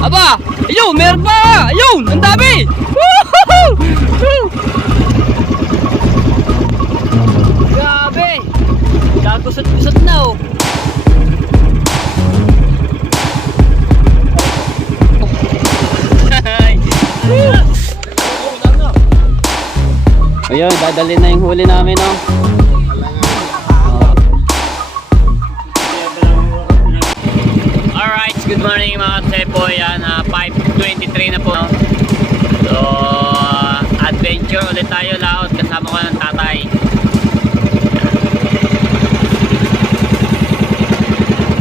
Aba! Ayun! Meron pa! Ayun! Ang dami! Woohoo! Grabe! Gagusot-gusot na oh! Ayun, dadalhin na yung huli namin oh. Alright, good morning mga Tsepo. Yan, 5:23 na po. So, adventure ulit tayo laot. Kasama ko ng tatay.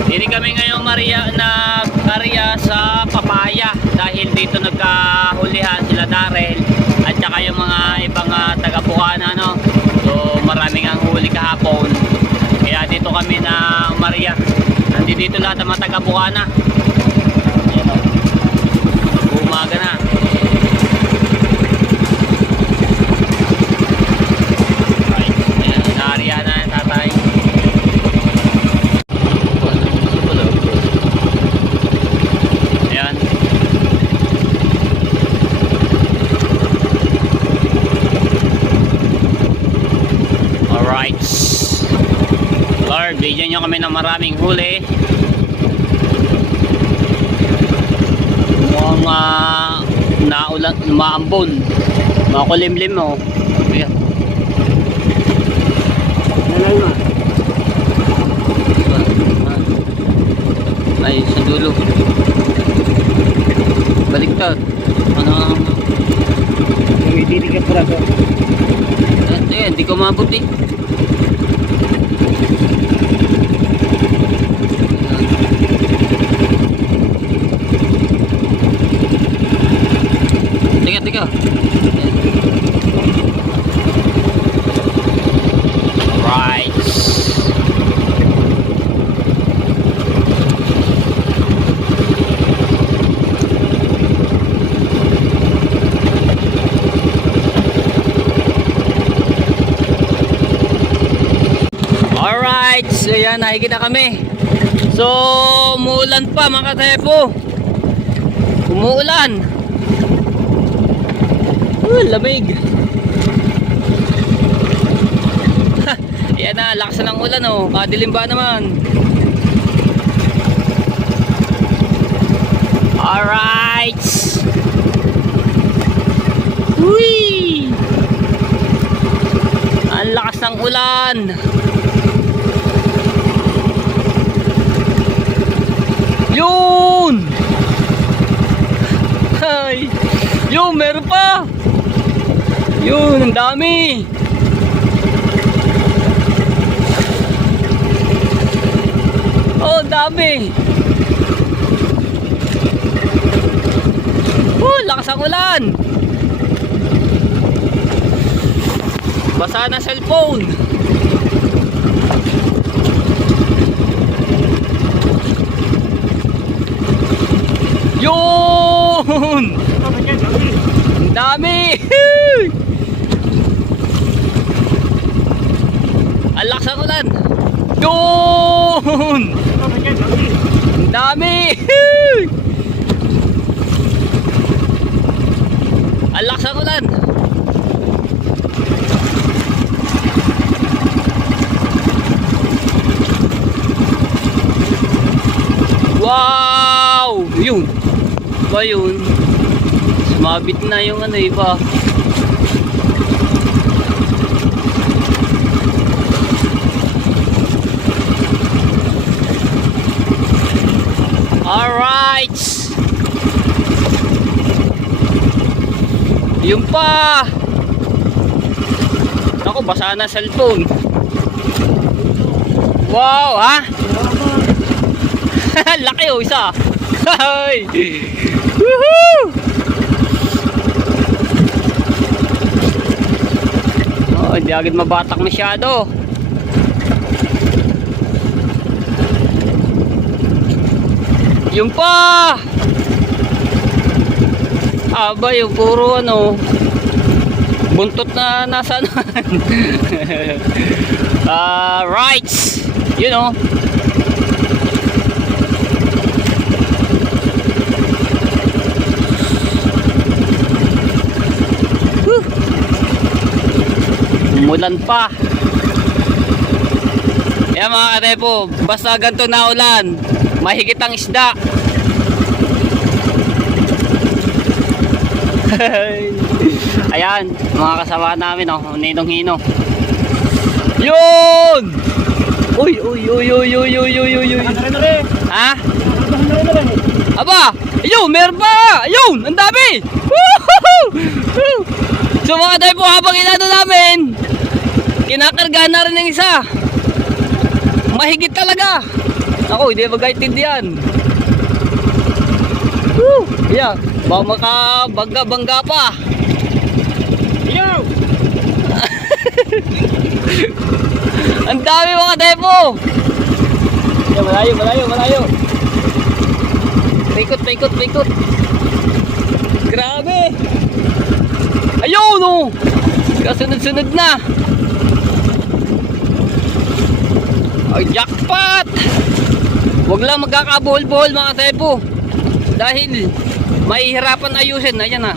Hindi kami ngayong area sa Papaya. Dahil dito nagkahulihan sila Darrell at saka yung mga ibang taga-Bukana, no? So, maraming ang huli kahapon. Kaya dito kami na Maria. Nandito lahat ang mga taga-Bukana. Umaga na. Right. Ayan, naariya na yung tatay. Ayan. Alright. Lord, bigyan nyo kami ng maraming huli. Mukhang naulan, maambon, makulimlim mo. Ayan. Ay, sa dulo. Baliktad. Ano? Hindi ka pala ko. Ayan, hindi ko mabuti. Tiga. Right. Alright, so yan, nakikita kami. So, umuulan pa mga Tsepo. Umuulan. Lamig. Yan na, lakas na ng ulan oh. Kadilim ba naman? Alright. Uy! Ang lakas ng ulan. Yun! Hay! Yun, meron pa! Yun, ang dami. Oh, dami. Oh, lakas ang ulan. Basa na cellphone. Yun! Ang dami. Ang lakas ang ulan. Yun! Ang dami! Ang lakas ang ulan. Wow! Yun! Ba yun? Sumabit na yung ano iba. Alright. Yung pa. Ako, basa na cellphone. Wow, ha? Laki oh, isa. Woohoo! Oh, hindi agad mabatak masyado. Yung pa. Aba, yung puro ano, buntot na nasa right, you know. Uulan pa. Yan mga katepo, basta ganito na ulan, mahigit ang isda. Ayan, mga kasama namin, oh, ninong-hino. Yun! Uy, uy, uy, uy, uy, uy, uy, uy, uy. Ha? Aba, ayun, meron pa! Ayun, ang dami! Woohoo! So mga tayo po, habang inano namin, kinakargahan na rin ng isa. Mahigit talaga. Ako, hindi magkaintindihan. Woo! Yeah, baka makabangga-bangga pa. Yo! Ang dami mga depo. Yeah, malayo, malayo, malayo. Paikot, paikot, paikot. Grabe. Ayun oh. Kasunod-sunod na. Ay, jackpot. Huwag lang magkakabuhol-buhol mga depo. Dahil mahihirapan ayusin. Ayan na.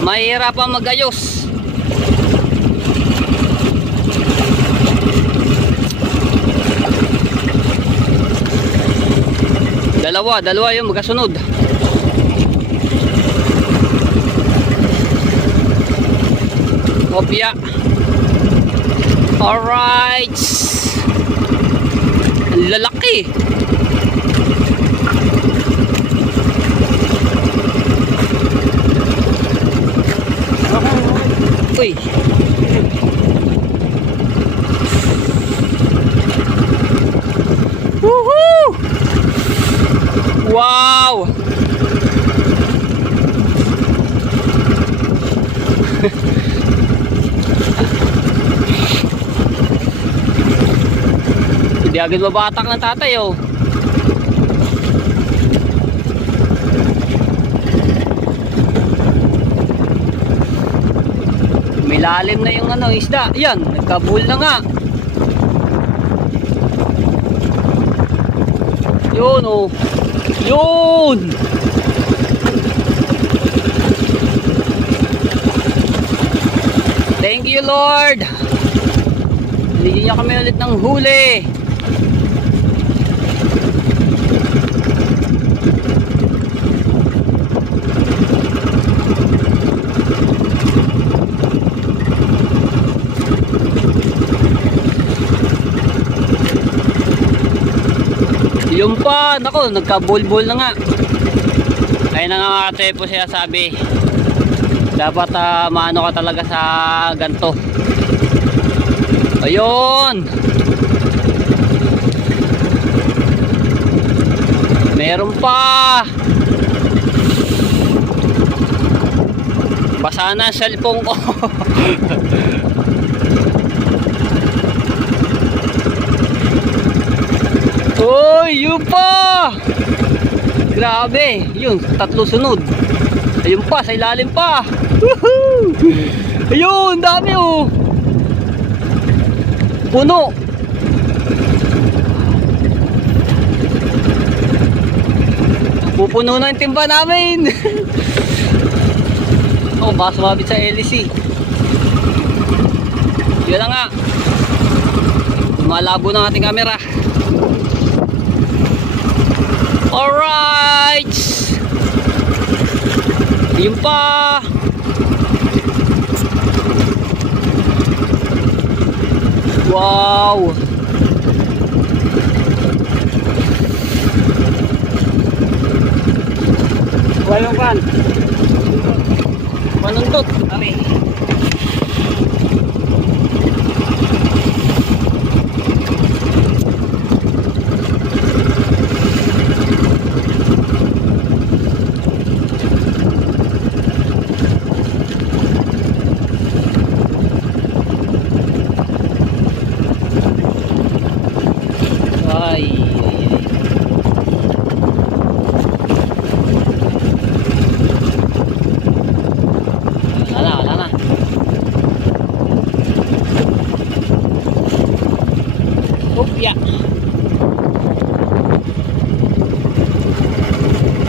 Mahihirapan magayos. Dalawa yung magkasunod. Kopya. Alright. Ang lalaki. Uy. Woohoo! Wow! Hindi agad mabatak ng tatay oh. May lalim na yung ano, isda. Yan, nagkabul na nga. Yun oh. Yun! Thank you Lord. Binigyan niya kami ulit ng huli. Yung pa, nako, nagka-bulbul na nga. Ayun na nga mga katepo siya sabi. Dapat maano ka talaga sa ganto. Ayun. Meron pa. Basa na ang cellphone ko. Uy, yun pa! Grabe, yun, tatlo sunod. Ayun pa, sa ilalim pa. Woohoo! Ayun, dami oh. Puno. Pupuno na yung timba namin. Oh, baka sumabit sa LC. Yun na nga. Malabo ng ating camera. Alright. Yun pa. Wow. Walang pan. Manundot. Ari.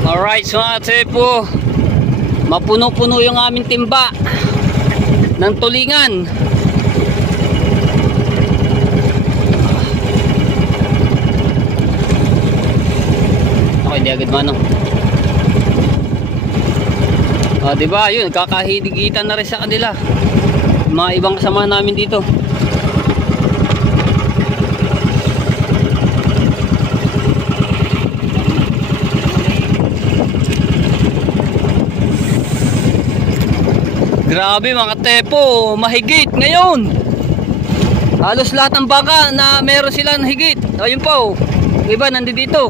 Alright, so mga tepo, mapuno-puno yung aming timba ng tulingan. hindi agad mano. Di ba? Yun, kakahidigitan na rin sa kanila. Mga ibang kasama namin dito. Grabe mga tepo, mahigit ngayon. Halos lahat ng baka na meron silang higit. Ayun po, iba nandito.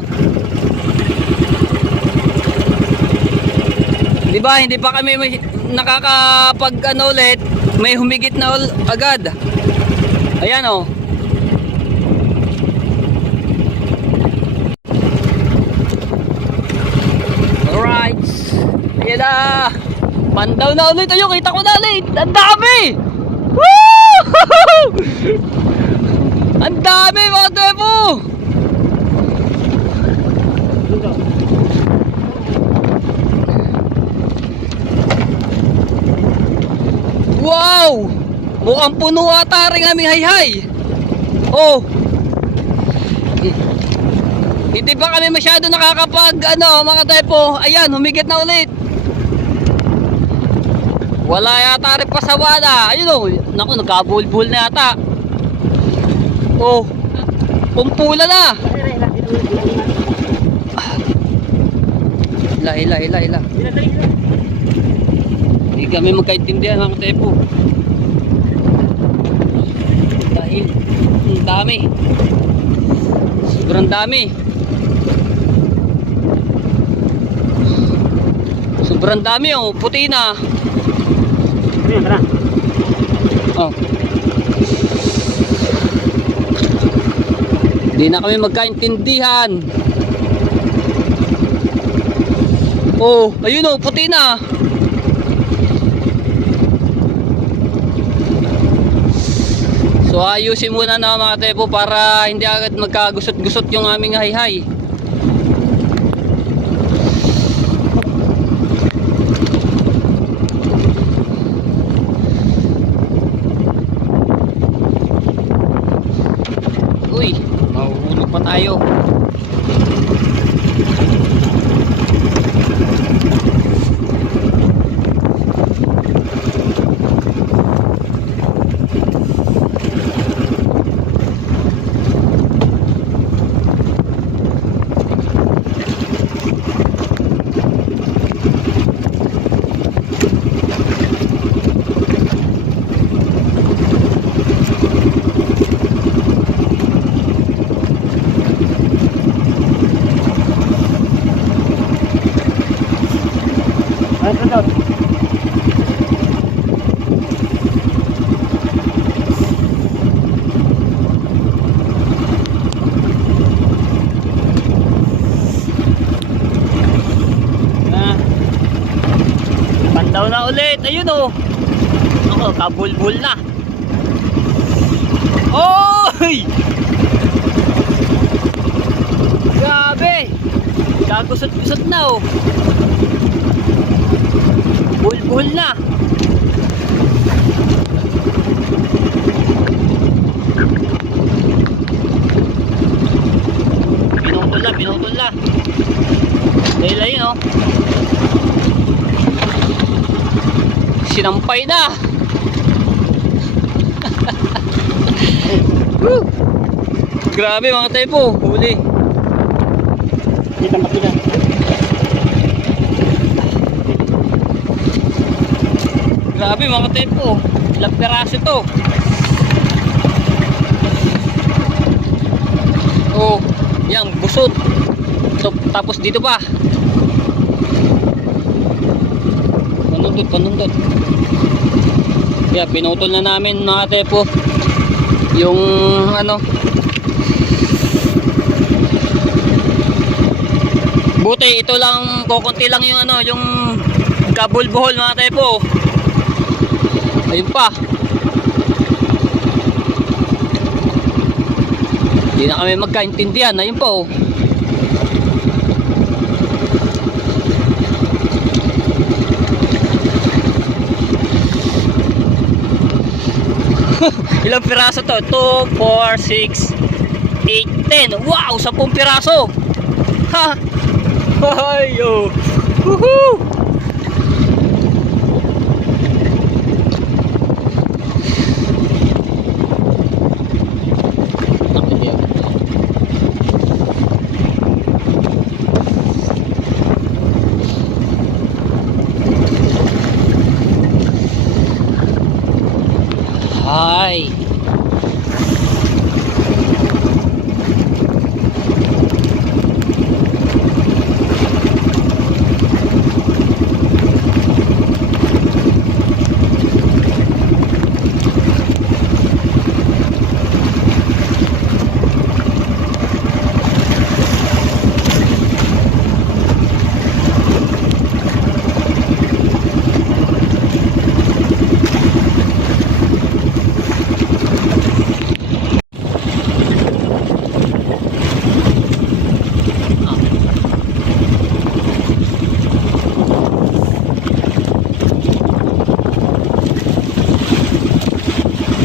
Di ba, hindi pa kami nakakapag ano ulit, may humigit na agad. Ayan oh. Alright. Ayan na. Pandaw na ulit. Ayun, kita ko na ulit. Ang dami. Woo! Ang dami mga tepo. Wow! Mukhang puno ata rin aming hayhay. Oh. Hindi pa kami masyado nakakapag ano mga tepo. Ayan, humigit na ulit. Wala yata rin pasawa na. Ayun o. Naku, nagkabulbul na yata. Oh. Pumpula na. Hila. Hindi kami magkaintindihan mga tepo. Dahil ang dami. Sobrang dami. Sobrang dami oh. Puti na. Tara. Oh. Hindi na kami magkaintindihan. Oh, ayun oh, puti na. So ayusin muna na mga tepo para hindi agad magkagusot-gusot yung aming hayhay. Uy, mahuhulog pa tayo. Pandaw na ulit. Ayun oh. Ako, kabulbul na. Oy! Grabe. Kagusot-gusot na oh. Bulbul na. Pinutol na. Dahil ayun oh. Sinampay na. Grabe mga tepo, huli. Kita makina. Grabe mga tepo, ilang peraso to. Oh, yan, busot. So, tapos dito pa. Panundot. Kaya pinutol na namin mga tepo yung ano. Buti ito lang, kukunti lang yung ano, yung kabulbuhol mga tepo. Ayun pa. Hindi na kami magkaintindihan. Ayun pa oh. Ilang piraso to? 2, 4, 6, 8, 10. Wow! 10 piraso. Ha! Ay, oh. Woohoo! Hi.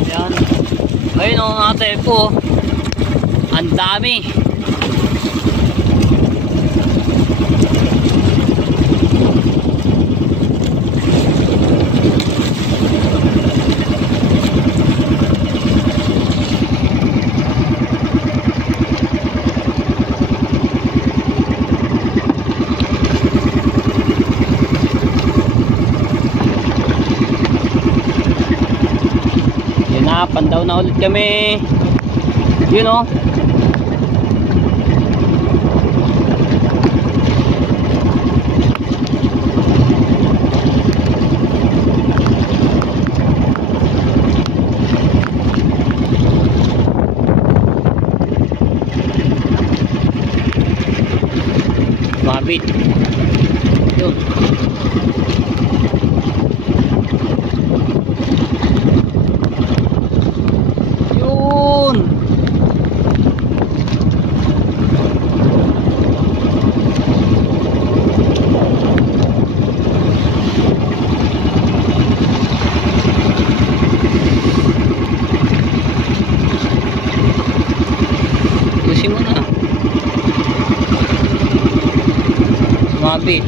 Yan. Ayun o mga tepo. Ang dami. Yun na, pandaw na ulit kami. Yun o. Mabit. Yun. Yun. Pusin mo na. Mabit.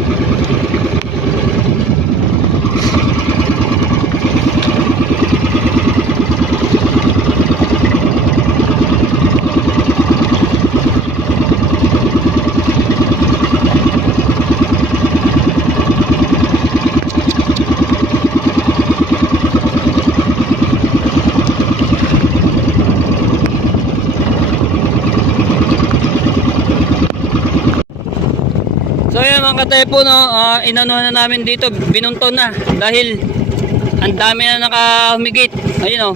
So yan mga katepo, no, inanuhan na namin dito, binunton na dahil ang dami na nakahumigit. Ayun o,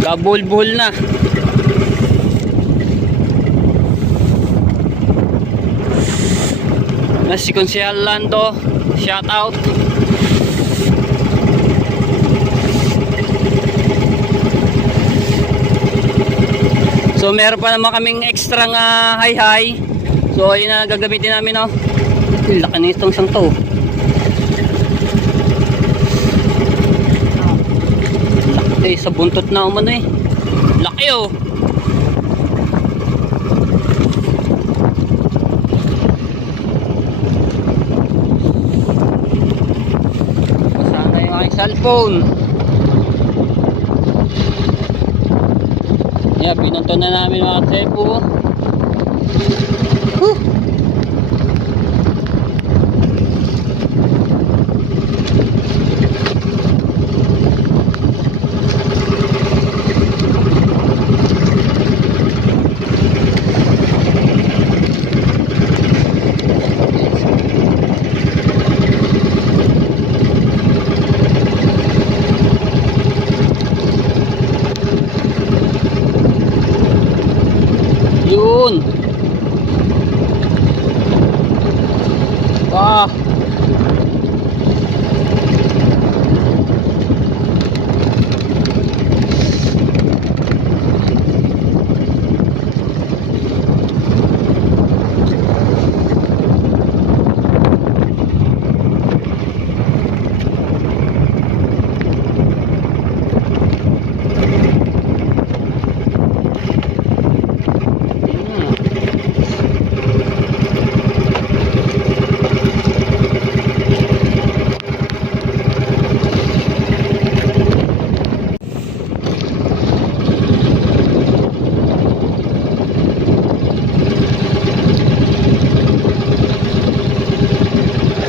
kabulbul na. Na si Konsehal Lando, shout out. So meron pa naman kaming extra nga high. So ayun na gagamitin namin, no. Laki na itong isang to. Laki sa buntot na umano eh. Laki oh. Sana yung aking cellphone. Yeah, pinunton na namin mga tepo. Yun. Wah.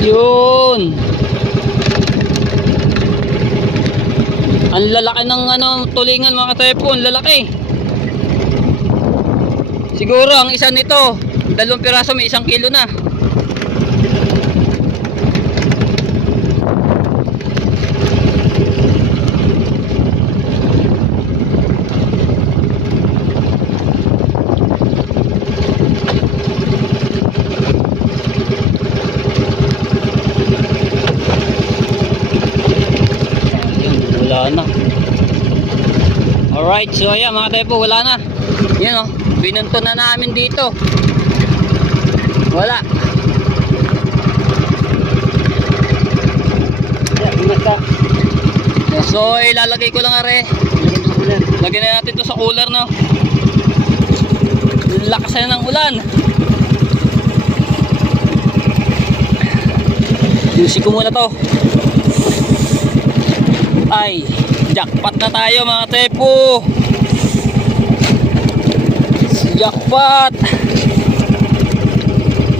Yun. Ang lalaki ng tulingan mga katepo, ang lalaki. Siguro ang isa nito, 2 piraso may 1 kilo na. Wala na. Alright, so ayan mga tepo, wala na. Yan o, binunto na namin dito. Wala. So ilalagay ko lang are. Lagyan na natin to sa cooler, no. Lakas na ng ulan. Yusi ko muna to. Ay, jackpot na tayo mga tepo. Jackpot.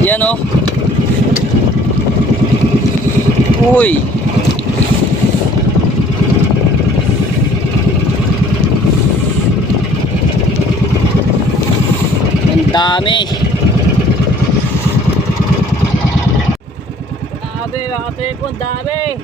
Yan o. Uy. Ang dami. Grabe mga tepo, ang dami.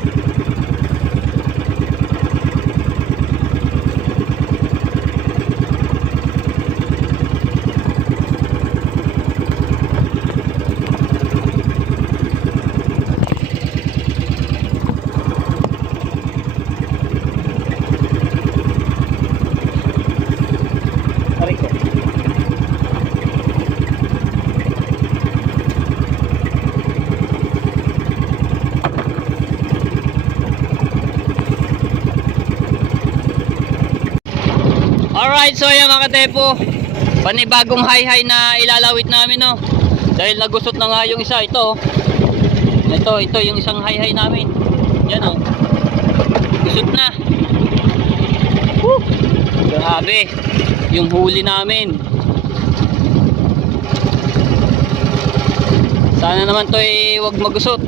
Alright, so ayan mga katepo, panibagong high na ilalawit namin, no. Dahil nagusot na nga yung isa. Ito yung isang high namin. Yan o, gusot na. Woo! Grabe yung huli namin. Sana naman to wag magusot.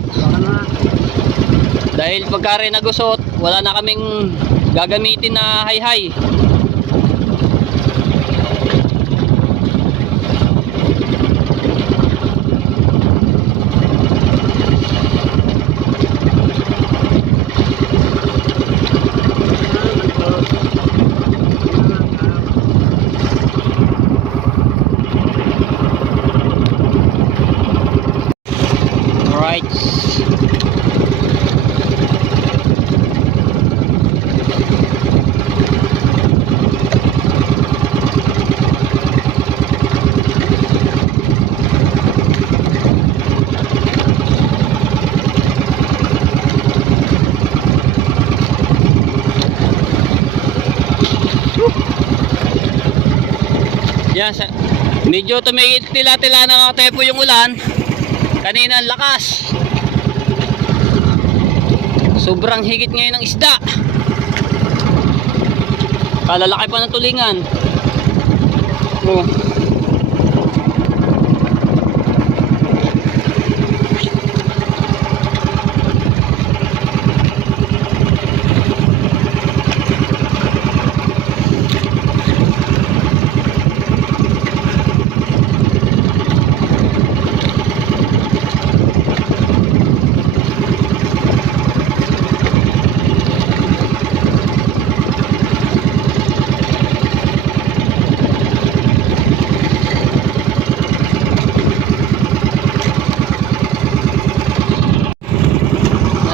Dahil pagka rin nagusot, wala na kaming gagamitin na high. Alright. Yan, medyo tumigil-tila-tila na mga tepo yung ulan. Kanina ang lakas. Sobrang higit ngayon ng isda. Kalalaki pa ng tulingan. Oh.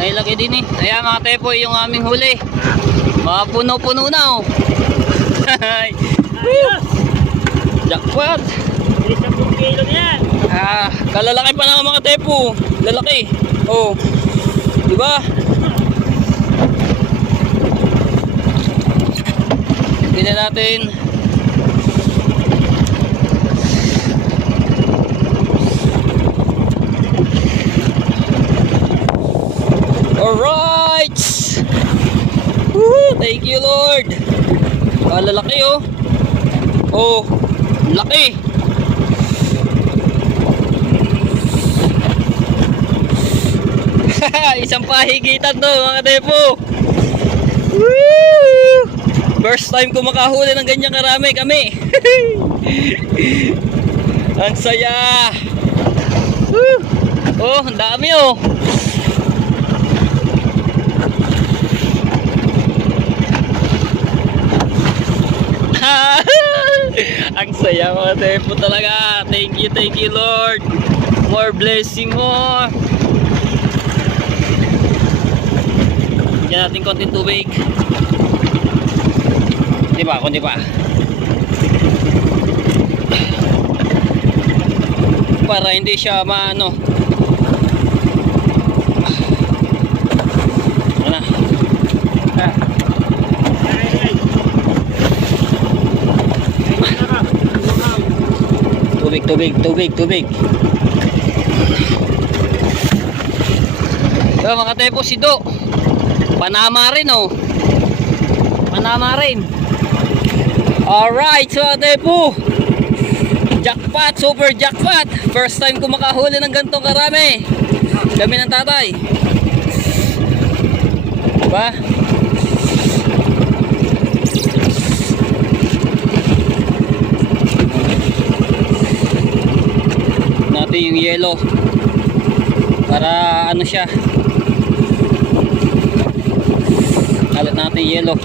Nailagay din Ayan mga tepo, yung aming huli. Mga puno-puno na oh. Jackpot. 10 kilo yan. Kalalaki pa na mga tepo. Lalaki. Oh. Diba? Tingnan natin. Alright! Woo! Thank you Lord! Lalaki oh! Oh! Laki! Isang pahigitan to mga depo. Woo! First time ko makahuli ng ganyan karami kami. Ang saya. Woo! Oh, ang dami oh. Ang saya mga depo talaga. Thank you Lord. More blessing mo. Bigyan natin konting tubig. Kunti pa. Para hindi siya maano. Ano? Tubig. So, mga tepo, si Do. Panama rin oh. Panama rin. Alright, so mga tepo. Jackpot, super jackpot. First time ko makahuli ng gantong karami. Kami ng tatay. Diba? Natin yung yellow para ano siya, alat natin yellow.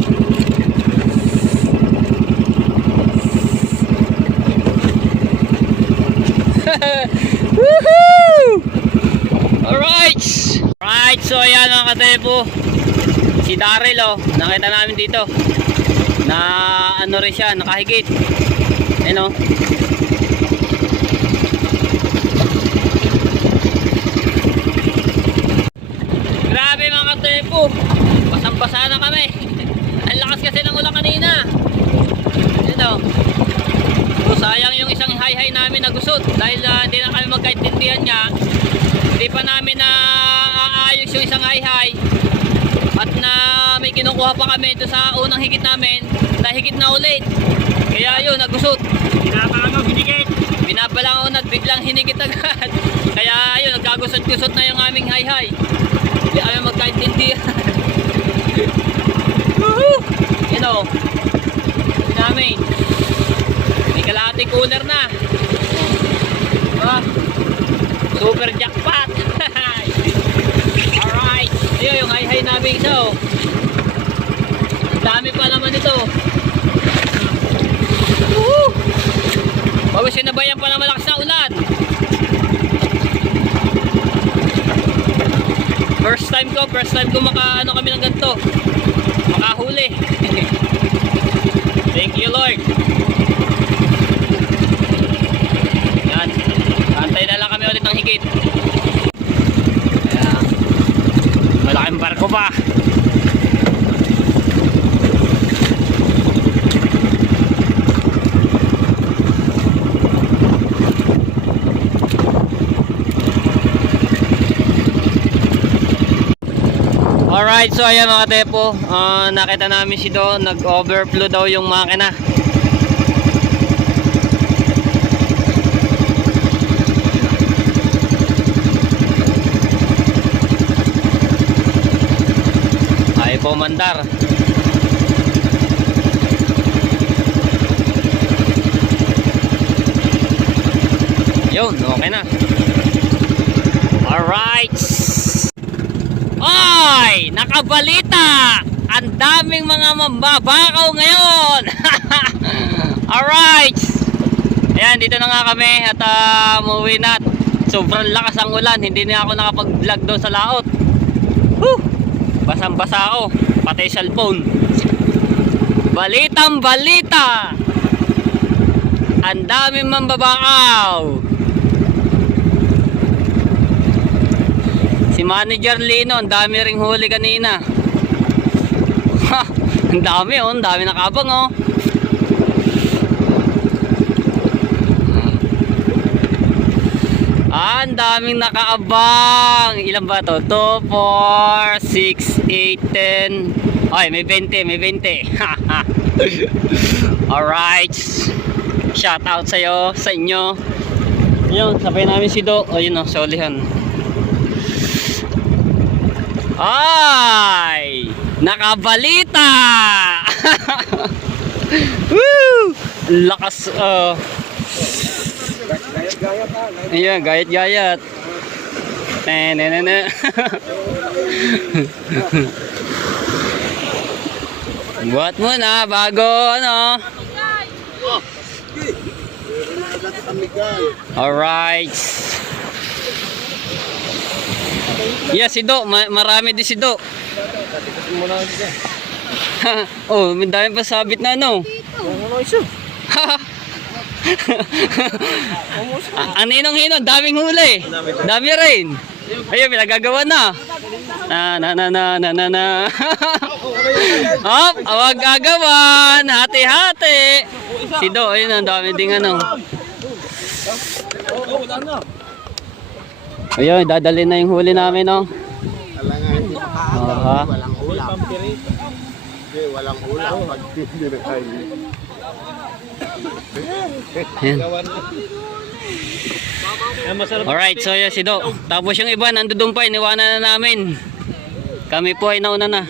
Woohoo! Alright, so ayan mga katepo, si Daryl oh, nakita namin dito na ano rin siya, nakahigit. Ayan oh. Grabe mga katepo, basang-basa na kami. Ang lakas kasi ng ulan kanina. Ito. So, sayang yung isang high namin na gusot dahil hindi na kami magkaintindihan niya. Hindi pa namin na aayos yung isang high at na may kinukuha pa kami doon sa unang higit namin na higit na ulit. Kaya yun, nagusot. Binabalangon at biglang hinigit agad. Kaya yun, nagkagusot-gusot na yung aming high. Hindi kami magkaintindihan. Woohoo! Yun o. Namin. May kalahating cooler na. Diba? Super jackpot. Alright. Ayun yung high namin isa o. Ang dami pa naman ito. Woohoo! Bago sinabayan pa na malakas na ulan. First time ko makaano kami ng ganito. Makahuli. Thank you Lord. Yan. Antay na lang kami ulit ng higit. Ayan. Malaking barko pa. Alright, so ayan mga tepo, nakita namin si Do, nag-overflow daw yung makina. Ay po mandar. Yun, okay na. Alright. Ay, nakabalita! Ang daming mga mambabakaw ngayon! Alright! Ayan, dito na nga kami at umuwi na. Sobrang lakas ang ulan, hindi na ako nakapag-vlog doon sa laot. Whew! Basang-basa ako, pati cellphone. Balitang balita! Ang daming mambabakaw! Si Manager Lino, ang dami ring huli kanina. Ha, ang dami oh, ang dami nakabang oh. Ang daming nakaabang. Ilan ba to? 2, 4, 6, 8, 10. Ay, may 20, may 20. Alright. Shout out sa'yo, sa inyo. Yun, sabay namin si Do. O yun oh, solihan. Ay! Nakabalita! Woo! Lakas, Ayan, gayat-gayat. Ne. Buhat mo na bago ano. Alright. Yeah, si Do. Marami din si Do. Oh, may dami pa sabit na ano. Ang ninong-hinong, daming huli. Dami rin. Ayun, pinagagawa na. Na. Hop, awag gagawan. Hati-hati. Si Do, ayun, ang dami ding ano. Ayun, dadalhin na yung huli namin, no? Aha. Walang ulam. Hindi, walang ulam. Pag hindi na kayo. Yan. Alright, so yan si Do. Tapos yung iba, nandoon pa, iniwanan na namin. Kami po ay nauna na.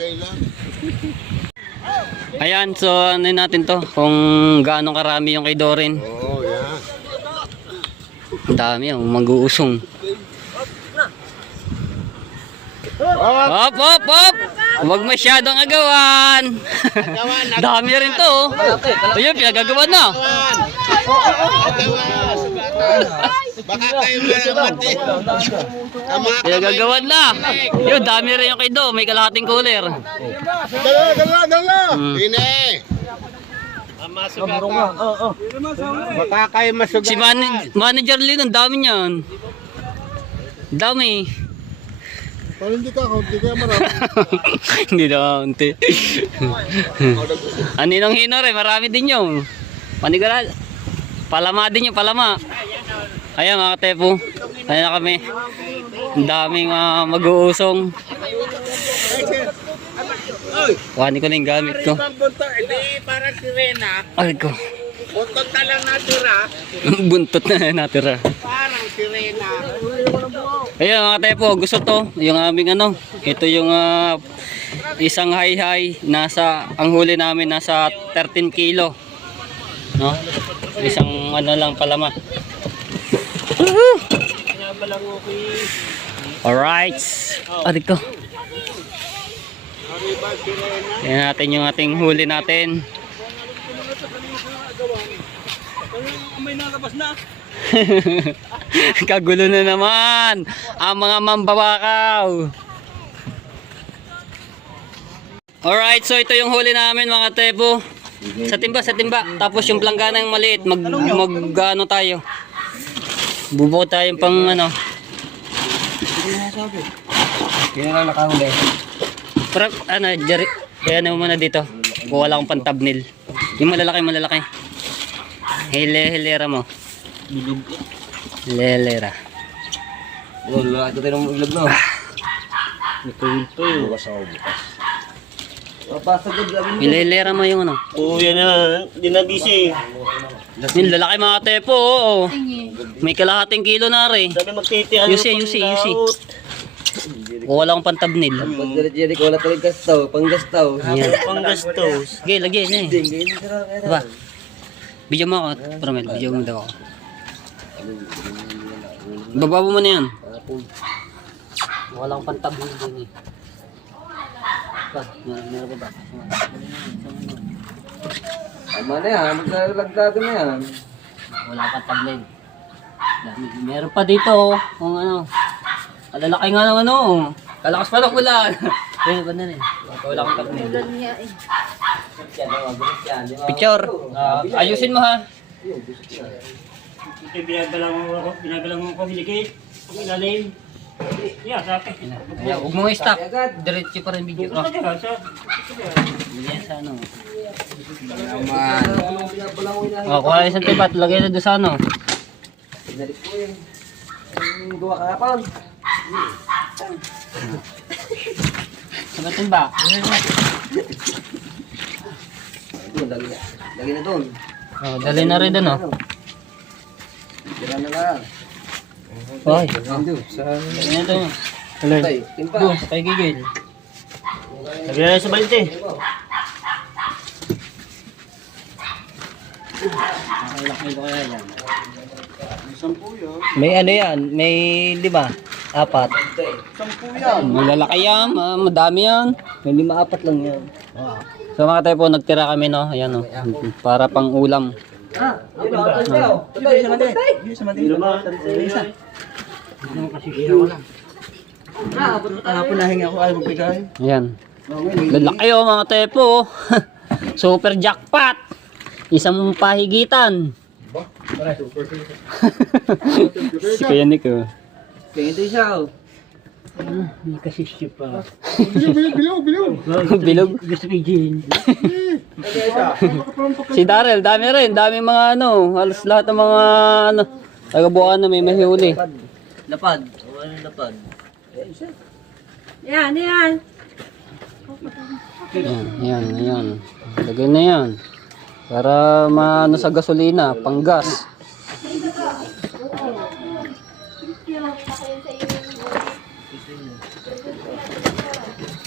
Ayan, so ano natin to, kung gaano karami yung kay Dorin. Oo, yan. Ang dami yung mag-uusong. Hop! Huwag masyadong agawan. Dami rin to. Ayun, pinagagawan na. Baka kayo malamati. Pinagagawan na. Yun, dami rin yung kay Do. May kalahating cooler. Dala. Ini. Baka kayo masugat. Si Manager Lin, ang dami niyan. Dami. Kung hindi ka marami. Hindi na unti. Aninong hino rin, marami din yung. Panigurado. Palama din yung palama. Ayan mga tepo. Ayan na kami. Ang daming mag-uusong. Kuhanin ko na yung gamit ko. Hindi, parang sirena. Ay ko. Buntot na lang natira. Buntot na natira. Parang sirena. Ayan mga tepo, gusto to. Yung aming ano. Ito yung isang high. Ang huli namin nasa 13 kilo. No? Isang ano lang palama. Alright. Arito. Tingnan natin yung ating huli natin. May nalabas na. Kagulo na naman ang mga mambabakaw. Alright, so ito yung huli namin mga tepo. Sa timba. Tapos yung planggana yung maliit, ano tayo. Bubukod tayo pang ano. Yan lang nakahuli. Pero ano, kaya naman muna dito. Kung wala akong pan-thumbnail. Yung malalaki. Hilera mo. Hilera. Wala, ito tayo ng ilag na. Ito. Bukas ako bukas. Papasagod lang. Hilera mo yung ano. Oo, yan na. Hindi nagising. Yung lalaki mga tepo, oo. May kalahating kilo na rin. Sabi magtitihan. Yusi. Kung wala akong pan-thumbnail. Pagdiri-diri ko wala talagang gastaw. Panggastaw. Yan. Panggastos. Sige, lagi. Diba? Bidyo mo ako, Promel. Bidyo mo daw ako. Bababo mo na yan. Wala akong pan-thumbnail din eh. Meron ba ba? Tama na yan. Maglalagdagan na yan. Wala pa thumbnail. Meron pa dito oh. Kung ano. Kalalaki nga ng ano. Kalakas pa ng ulan. Ayun, ba na rin. Wala akong thumbnail. Picture. Ayusin mo ha. Ito binagalang mo ko. Hiligit. Ang ilalim. Yeah, sabi. Ayan, huwag mo i-stop. Diretso pa rin video. Oh. Yan sa ano. Oh, kuha isang tipat. Lagay na doon sa ano. Pinalik ko yung gawa kahapon. Sa timba. Doon, lagi na doon. Oh, dali na rin doon oh. Tira na lang. Ay, Doon, sa... dali na doon. Tay, timpa. Doon, sa kay Gigil. Lagyan na sa balite. May ano yan? May 5, 4. Malalaki yan, madami yan. May 5, 4 lang yan. So mga tayo po, nagtira kami no, ayan o, para pang ulam. Punahin ako ay magbigay. Ayan. Lalaki o mga tayo po. Super jackpot. Isang pahigitan. Si Kuya Nick o. Kaya ito siya. May kasisyo pa. Bilog. Bilog. Gusto ko yun. Si Darrell, dami rin. Dami mga ano, halos lahat ng mga ano, taga-buwan na may mahihuli. Lapad. Ano lapad? Yan, yan. Ayan. Lagay na yan. Para maano sa gasolina, panggas.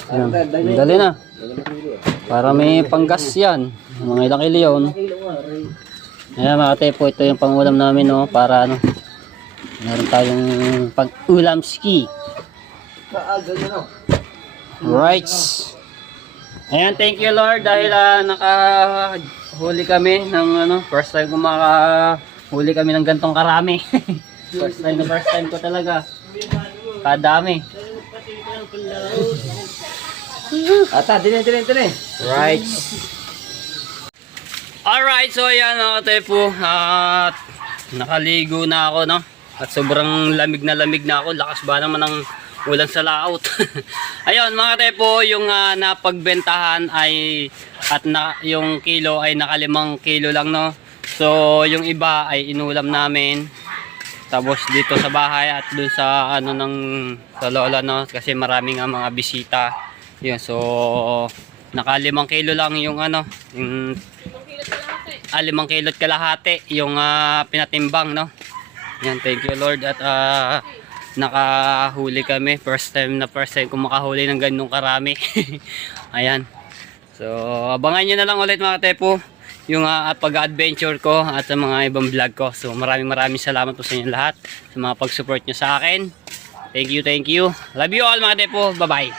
Ayan, dali na. Para may panggas yan. Mga ilang kilo yun. Ayan mga tepo, ito yung pangulam namin no, para ano. Meron tayong pang-ulam ski. Right. Ayan, thank you Lord dahil nakahuli kami ng ano, first time ko makahuli kami ng gantong karami. first time ko talaga. Kadami. Ata, din. Right. Alright, so ayan mga tepo. At nakaligo na ako no. At sobrang lamig na ako. Lakas ba naman ng ulan sa laot. Ayun mga tepo, yung napagbentahan ay yung kilo ay naka 5 kilo lang no. So yung iba ay inulam namin. Tapos dito sa bahay at dun sa ano sa lola no, kasi maraming mga bisita. Yun, so naka 5 kilo lang yung ano, yung 5 kilo at kalahati yung pinatimbang no. Yan, thank you Lord at nakahuli kami. First time ko makahuli ng ganung karami. Ayan. So abangan nyo na lang ulit mga tepo yung pag-adventure ko at sa mga ibang vlog ko. So maraming salamat po sa inyo lahat sa mga pag-support nyo sa akin. Thank you. Love you all mga tepo. Bye bye.